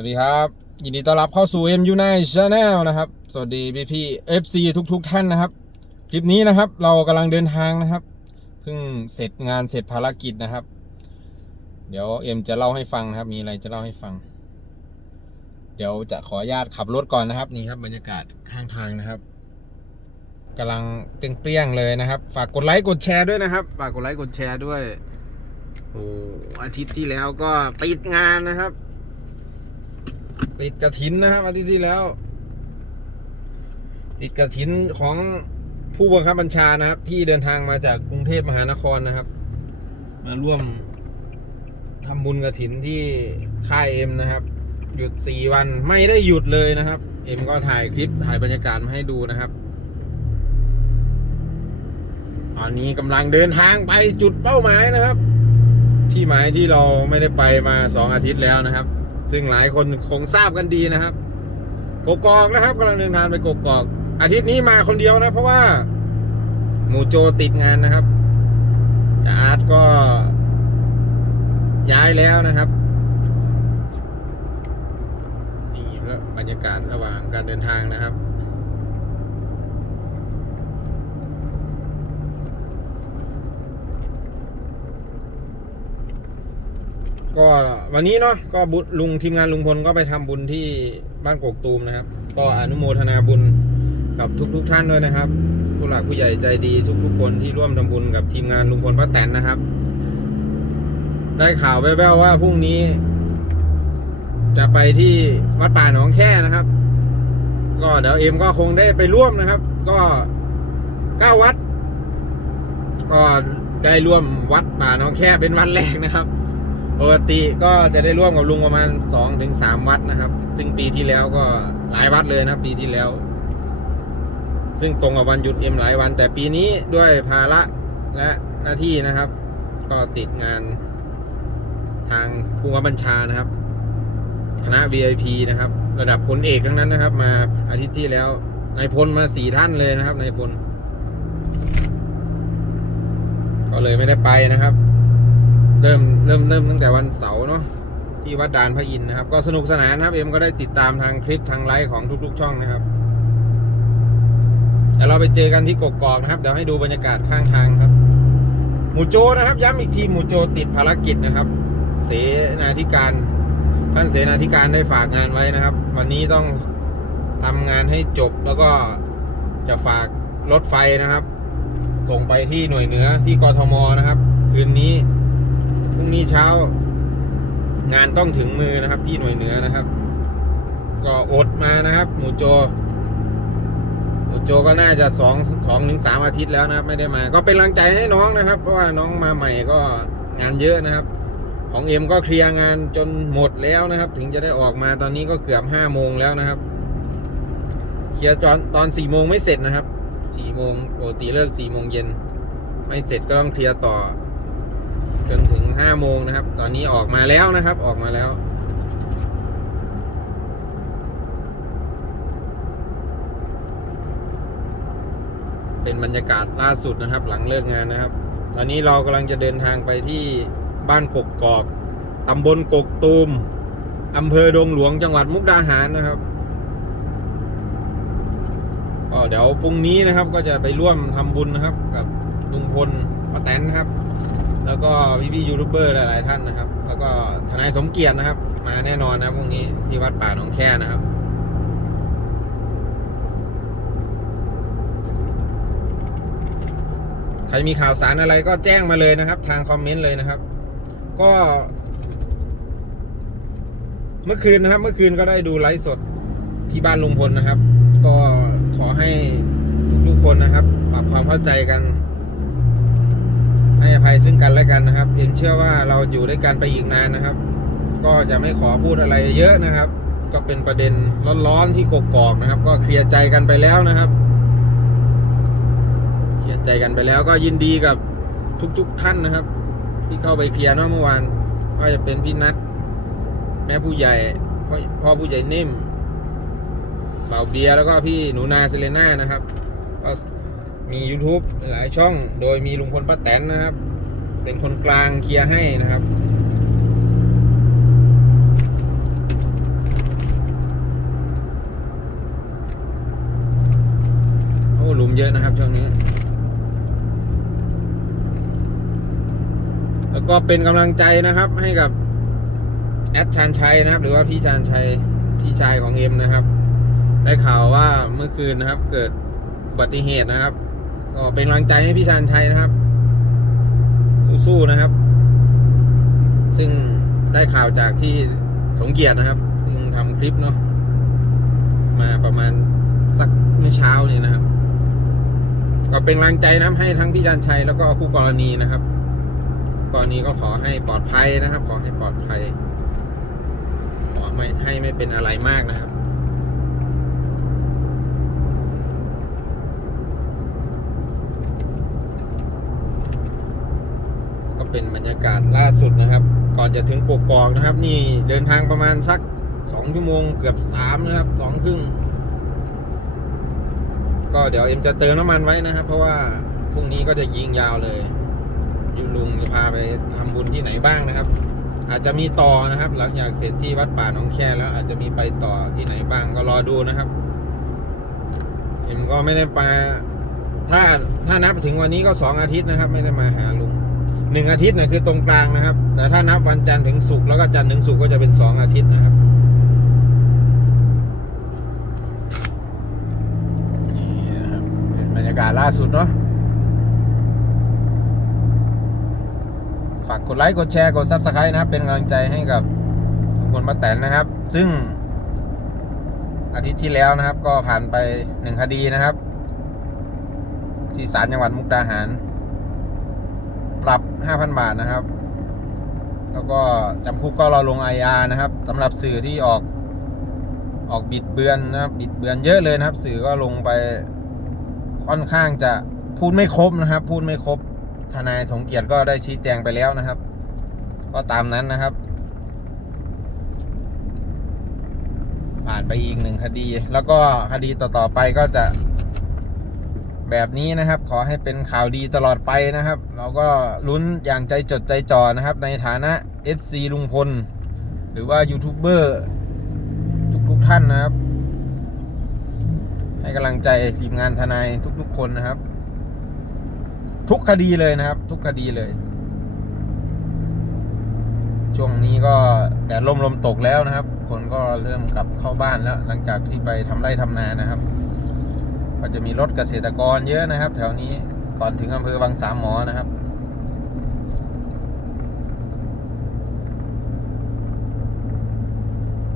วัสดีครับ ยินดีต้อนรับเข้าสู่ MU n i t Channel นะครับ สวัสดีพี่พี่ FC ทุกๆท่านนะครับ คลิปนี้นะครับเรากำลังเดินทางนะครับเพิ่งเสร็จงานเสร็จภารกิจนะครับ เดี๋ยวเอ็มจะเล่าให้ฟังนะครับ มีอะไรจะเล่าให้ฟัง เดี๋ยวจะขออนุญาตขับรถก่อนนะครับนี่ครับบรรยากาศข้างทางนะครับกำลังเปรี้ยงๆเลยนะครับ ฝากกดไลค์กดแชร์ด้วยนะครับ ฝากกดไลค์กดแชร์ด้วยโอ้อาทิตย์ที่แล้วก็ติดงานนะครับ ติดกระถินนะครับอาทิตย์ที่แล้ว ติดกระถินของผู้บังคับบัญชานะครับ ที่เดินทางมาจากกรุงเทพมหานครนะครับ มาร่วมทำบุญกระถินที่ค่ายเอ็มนะครับ หยุดสี่วันไม่ได้หยุดเลยนะครับ เอ็มก็ถ่ายคลิปถ่ายบรรยากาศมาให้ดูนะครับตอนนี้กำลังเดินทางไปจุดเป้าหมายนะครับ ที่หมายที่เราไม่ได้ไปมาสองอาทิตย์แล้วนะครับ ซึ่งหลายคนคงทราบกันดีนะครับกกอกนะครับกำลังเดินทางไปกกอก อาทิตย์นี้มาคนเดียวนะ เพราะว่าหมูโจติดงานนะครับจ่าอาร์ตก็ย้ายแล้วนะครับนี่แล้วบรรยากาศระหว่างการเดินทางนะครับ ก็วันนี้เนาะก็บุลุงทีมงานลุงพลก็ไปทำบุญที่บ้านกกตูมนะครับ ก็อนุโมทนาบุญกับทุกๆทท่านด้วยนะครับ ผู้หลักผู้ใหญ่ใจดีทุกๆคนที่ร่วมทำบุญกับทีมงานลุงพลป้าแตนนะครับ ได้ข่าวแว่วๆว่าพรุ่งนี้ จะไปที่วัดป่าหนองแค่นะครับ ก็เดี๋ยวเอ็มก็คงได้ไปร่วมนะครับ ก็เก้าวัดก็ได้ร่วมวัดป่าหนองแค่เป็นวันแรกนะครับ ปกติก็จะได้ร่วมกับลุงประมาณสองถึงสามวัดนะครับ ซึ่งปีที่แล้วก็หลายวัดเลยนะปีที่แล้ว ซึ่งตรงกับวันหยุดเอ็มหลายวัน แต่ปีนี้ด้วยภาระและหน้าที่นะครับ ก็ติดงานทางผู้บัญชานะครับ คณะ VIP นะครับ ระดับพลเอกทั้งนั้นนะครับ มาอาทิตย์ที่แล้วนายพลมาสี่ท่านเลยนะครับนายพลก็เลยไม่ได้ไปนะครับ เริ่มเริ่มเริ่มตั้งแต่วันเสาร์เนาะที่วัดดานพระอินทร์นะครับ ก็สนุกสนานนะครับเอ็มก็ได้ติดตามทางคลิปทางไลฟ์ของทุก ๆ ช่องนะครับเดี๋ยวเราไปเจอกันที่กกอกนะครับเดี๋ยวให้ดูบรรยากาศข้างทางครับ หมูโจนะครับ ย้ำอีกทีหมูโจติดภารกิจนะครับ เสนาธิการท่านเสนาธิการได้ฝากงานไว้นะครับ วันนี้ต้องทำงานให้จบแล้วก็จะฝากรถไฟนะครับ ส่งไปที่หน่วยเหนือที่กทมนะครับ คืนนี้ พรุ่งนี้เช้า งานต้องถึงมือนะครับ ที่หน่วยเหนือนะครับ ก็อดมานะครับ หมูโจ หมูโจก็น่าจะสองสองถึงสามอาทิตย์แล้วนะครับ ไม่ได้มา ก็เป็นกำลังใจให้น้องนะครับ เพราะว่าน้องมาใหม่ก็งานเยอะนะครับ ของเอ็มก็เคลียร์งานจนหมดแล้วนะครับ ถึงจะได้ออกมาตอนนี้ก็เกือบห้าโมงแล้วนะครับเคลียร์ตอนตอนสี่โมงไม่เสร็จนะครับสี่โมงปกติเลิกสี่โมงเย็นไม่เสร็จก็ต้องเคลียร์ต่อ ห้าโมงนะครับ ตอนนี้ออกมาแล้วนะครับ ออกมาแล้ว เป็นบรรยากาศล่าสุดนะครับ หลังเลิกงานนะครับ ตอนนี้เรากำลังจะเดินทางไปที่บ้านกกกอกตำบลกกตูมอำเภอดงหลวงจังหวัดมุกดาหารนะครับก็เดี๋ยวพรุ่งนี้นะครับก็จะไปร่วมทำบุญนะครับ กับลุงพลป้าแตนนะครับ แล้วก็พี่พี่ๆยูทูบเบอร์หลายๆท่านนะครับ แล้วก็ทนายสมเกียรตินะครับ มาแน่นอนนะครับพรุ่งนี้ที่วัดป่าหนองแค่นะครับใครมีข่าวสารอะไรก็แจ้งมาเลยนะครับ ทางคอมเมนต์เลยนะครับ ก็ เมื่อคืนนะครับ เมื่อคืนก็ได้ดูไลฟ์สดที่บ้านลุงพลนะครับ ก็ขอให้ทุกๆคนนะครับ ปรับความเข้าใจกัน ให้อภัยซึ่งกันและกันนะครับ เอ็มเชื่อว่าเราอยู่ด้วยกันไปอีกนานนะครับ ก็จะไม่ขอพูดอะไรเยอะนะครับ ก็เป็นประเด็นร้อนๆที่กกอกนะครับ ก็เคลียร์ใจกันไปแล้วนะครับเคลียร์ใจกันไปแล้วก็ยินดีกับทุก ๆ ท่านนะครับ ที่เข้าไปเคลียร์เนาะเมื่อวานก็จะเป็นพี่นัทแม่ผู้ใหญ่พ่อผู้ใหญ่นิ่มเบาเบียร์แล้วก็พี่หนูนาเซเลน่านะครับก็ มี YouTube หลายช่องโดยมีลุงพลป้าแตนนะครับ เป็นคนกลางเคลียร์ให้นะครับโอ้ลุมเยอะนะครับช่วงนี้ แล้วก็เป็นกำลังใจนะครับให้กับแอดชานชัยนะครับ หรือว่าพี่ชานชัยพี่ชายของเอ็มนะครับ ได้ข่าวว่าเมื่อคืนนะครับเกิดอุบัติเหตุนะครับ ก็เป็นกำลังใจให้พี่ชานชัยนะครับ สู้ๆนะครับ ซึ่งได้ข่าวจากพี่สงเกียรตินะครับ ซึ่งทำคลิปเนาะมาประมาณสักเมื่อเช้านี่นะครับ ก็เป็นกำลังใจนะครับให้ทั้งพี่ชานชัยแล้วก็คู่กรณีนะครับกรณีก็ขอให้ปลอดภัยนะครับ ขอให้ปลอดภัยขอไม่ให้ไม่เป็นอะไรมากนะครับ ก็ เป็นบรรยากาศล่าสุดนะครับ ก่อนจะถึงกกอกนะครับ นี่เดินทางประมาณสักสองชั่วโมงเกือบสามนะครับสองครึ่งก็เดี๋ยวเอ็มจะเติมน้ำมันไว้นะครับ เพราะว่าพรุ่งนี้ก็จะยิงยาวเลยยุลุงจะพาไปทำบุญที่ไหนบ้างนะครับ อาจจะมีต่อนะครับ หลังจากเสร็จที่วัดป่าหนองแคแล้ว อาจจะมีไปต่อที่ไหนบ้างก็รอดูนะครับเอ็มก็ไม่ได้มาถ้าถ้านับถึงวันนี้ก็สองอาทิตย์นะครับ ไม่ได้มาหาลุง หนึ่งอาทิตย์นะคือตรงกลางนะครับ แต่ถ้านับวันจันทร์ถึงศุกร์แล้วก็จันทร์ถึงศุกร์ก็จะเป็นสองอาทิตย์นะครับนี่นะครับเป็นบรรยากาศล่าสุดเนาะฝากกดไลค์กดแชร์กดซับสไครต์นะครับ เป็นกำลังใจให้กับทุกคนมาแตนนะครับ ซึ่ง อาทิตย์ที่แล้วนะครับ ก็ผ่านไปหนึ่งคดีนะครับ ที่ศาลจังหวัดมุกดาหาร ปรับ5,000บาทนะครับ แล้วก็จำคุกก็รอลงอาญานะครับสำหรับสื่อที่ออกออกบิดเบือนนะครับบิดเบือนเยอะเลยนะครับ สื่อก็ลงไปค่อนข้างจะพูดไม่ครบนะครับ พูดไม่ครบทนายสงเกียรติก็ได้ชี้แจงไปแล้วนะครับ ก็ตามนั้นนะครับผ่านไปอีกหนึ่งคดี แล้วก็คดีต่อๆไปก็จะ แบบนี้นะครับ ขอให้เป็นข่าวดีตลอดไปนะครับ เราก็ลุ้นอย่างใจจดใจจ่อนะครับ ในฐานะ FC ลุงพล หรือว่ายูทูบเบอร์ทุกๆท่านนะครับ ให้กำลังใจทีมงานทนายทุกๆคนนะครับ ทุกคดีเลยนะครับ ทุกคดีเลย ช่วงนี้ก็แดดลมลมตกแล้วนะครับ คนก็เริ่มกลับเข้าบ้านแล้ว หลังจากที่ไปทำไร่ทำนานะครับ ก็จะมีรถเกษตรกรเยอะนะครับ แถวนี้ก่อนถึงอำเภอบางสามหมอนะครับ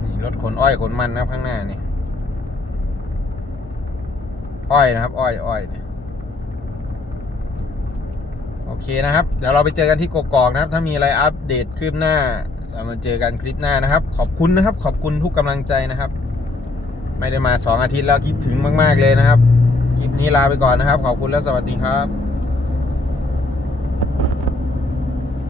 นี่รถขนอ้อยขนมันนะครับข้างหน้านี่อ้อยนะครับ อ้อยอ้อยเนี่ยโอเคนะครับ เดี๋ยวเราไปเจอกันที่กกอกนะครับ ถ้ามีอะไรอัปเดตคืบหน้าเรามาเจอกันคลิปหน้านะครับ ขอบคุณนะครับ ขอบคุณทุกกำลังใจนะครับ ไม่ได้มาสองอาทิตย์แล้วคิดถึงมาก ๆ เลยนะครับ คลิปนี้ลาไปก่อนนะครับ ขอบคุณและสวัสดีครับ